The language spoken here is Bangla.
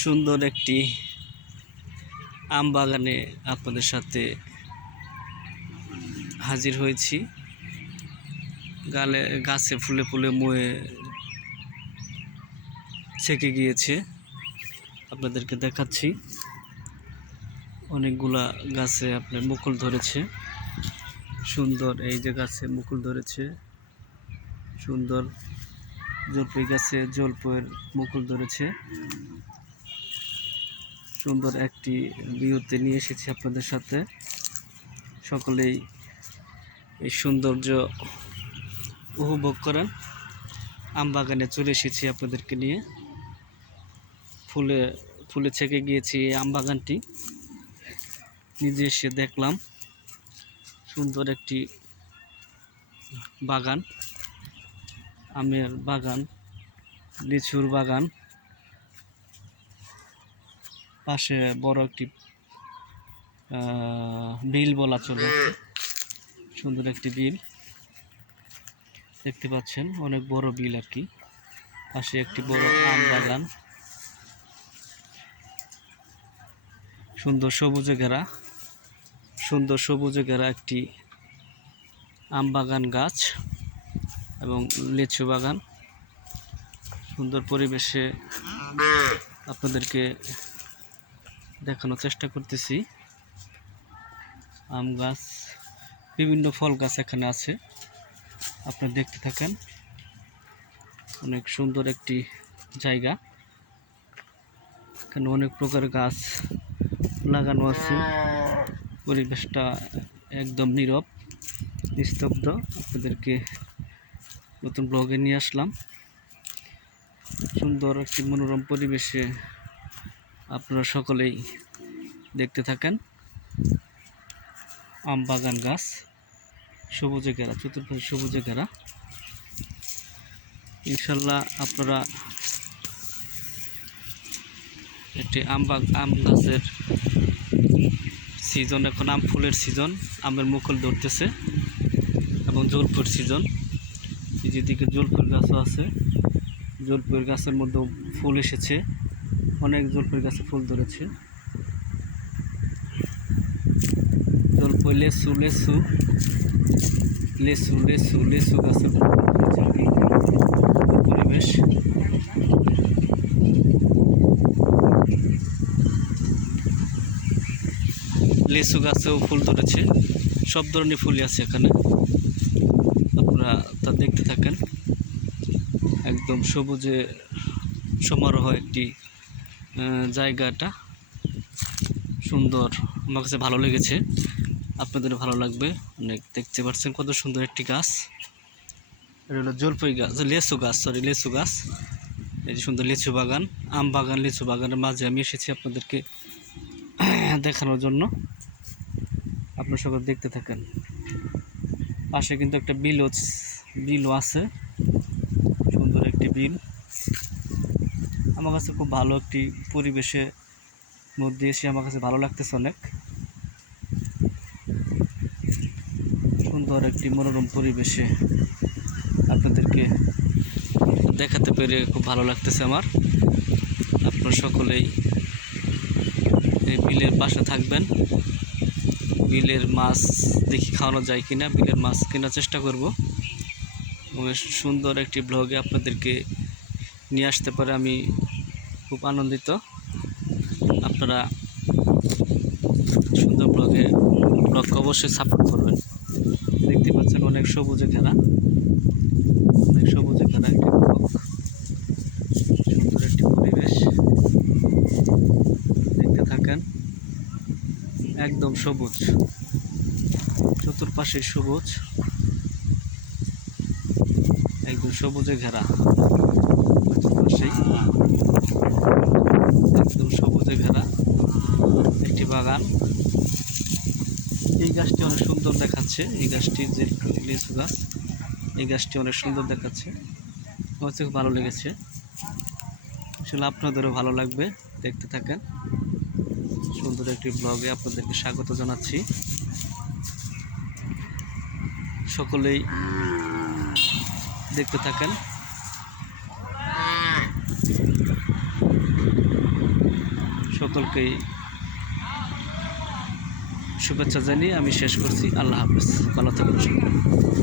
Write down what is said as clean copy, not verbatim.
সুন্দর একটি আম বাগানে আপনাদের সাথে হাজির হয়েছি। গাছে ফুলে ফুলে ময়ে ছেকে গিয়েছে, আপনাদেরকে দেখাচ্ছি। অনেকগুলা গাছে আপনার মুকুল ধরেছে, সুন্দর। এই যে গাছে মুকুল ধরেছে, সুন্দর। জলপাই গাছে জলপাইয়ের মুকুল ধরেছে। সুন্দর একটি ভিউতে নিয়ে এসেছি আপনাদের সাথে। সকলেই এই সৌন্দর্য উপভোগ করেন। আম বাগানে চলে এসেছি আপনাদেরকে নিয়ে। ফুলে ফুলে ছেকে গিয়েছি এই আম বাগানটি। নিজে এসে দেখলাম সুন্দর একটি বাগান, আমের বাগান, লিচুর বাগান। পাশে বড় একটি বিল বলা চলে, সুন্দর একটি বিল দেখতে পাচ্ছেন, অনেক বড় বিল আর কি। পাশে একটি বড় আম বাগান, সুন্দর সবুজে ঘেরা, সুন্দর সবুজে ঘেরা একটি আম বাগান গাছ এবং লিচু বাগান। সুন্দর পরিবেশে আপনাদেরকে দেখানোর চেষ্টা করতেছি। আম গাছ, বিভিন্ন ফল গাছ এখানে আছে, আপনারা দেখতে থাকেন। অনেক সুন্দর একটি জায়গা, এখানে অনেক প্রকার গাছ লাগানো আছে। পরিবেশটা একদম নীরব, নিস্তব্ধ। আপনাদেরকে নতুন ব্লগে নিয়ে আসলাম। সুন্দর একটি মনোরম পরিবেশে আপনারা সকলেই দেখতে থাকেন। আম বাগান গাছ, সবুজে ঘেরা, চতুর্পাশে সবুজে ঘেরা। ইনশাল্লাহ আপনারা একটি আম গাছের সিজন, এখন আম ফুলের সিজন, আমের মুকুল ধরতেছে এবং জলপাইয়ের সিজন। যেদিকে জলপাইয়ের গাছও আছে, জলপাইয়ের গাছের মধ্যেও ফুল এসেছে, অনেক জলপাইয়ের গাছে ফুল ধরেছে। জলপাই, লেচু লেচু লেচু লেচু লেচু গাছের পরিবেশ। লেচু গাছেও ফুল ধরেছে, সব ধরনের ফুলই আছে এখানে, আপনারা তা দেখতে থাকেন। একদম সবুজে সমারোহ একটি জায়গাটা, সুন্দর। আমার কাছে ভালো লেগেছে, আপনাদের ভালো লাগবে অনেক। দেখতে পাচ্ছেন কত সুন্দর একটি গাছ। এটা হলো জলপাই গাছ, লেচু গাছ, লেচু গাছ। এই যে সুন্দর লিচু বাগান, আম বাগান, লিচু বাগানের মাঝে আমি এসেছি আপনাদেরকে দেখানোর জন্য। আপনারা সকলে দেখতে থাকেন। পাশে কিন্তু একটা বিলও আছে, সুন্দর একটি বিল। আমার কাছে খুব ভালো একটি পরিবেশের মধ্যে এসে আমার কাছে ভালো লাগতেছে অনেক। সুন্দর একটি মনোরম পরিবেশে আপনাদেরকে দেখাতে পেরে খুব ভালো লাগতেছে আমার। আপনারা সকলেই এই বিলের পাশে থাকবেন। বিলের মাছ দেখি খাওয়ানো যায় কিনা, বিলের মাছ কেনার চেষ্টা করব। সুন্দর একটি ব্লগে আপনাদেরকে নিয়ে আসতে পারে আমি খুব আনন্দিত। আপনারা সুন্দর ব্লগকে অবশ্যই সাপোর্ট করবেন। দেখতে পাচ্ছেন অনেক সবুজে ঘেরা, অনেক সবুজে ঘেরা একটি ব্লগ, সুন্দর একটি পরিবেশ। দেখতে থাকেন, একদম সবুজ, চতুর্পাশে সবুজ, একদম সবুজে ঘেরা, চতুর্পাশেই একদম সবুজে ঘেরা একটি বাগান। এই গাছটি অনেক সুন্দর দেখাচ্ছে, এই গাছটি যে লিচু গাছ, এই গাছটি অনেক সুন্দর দেখাচ্ছে, আমার কাছে খুব ভালো লেগেছে। আসলে আপনাদেরও ভালো লাগবে, দেখতে থাকেন। সুন্দর একটি ব্লগে আপনাদেরকে স্বাগত জানাচ্ছি। সকলেই দেখতে থাকেন। সকলকেই শুভেচ্ছা জানিয়ে আমি শেষ করছি। আল্লাহ হাফেজ, ভালো থাকুন সকলে।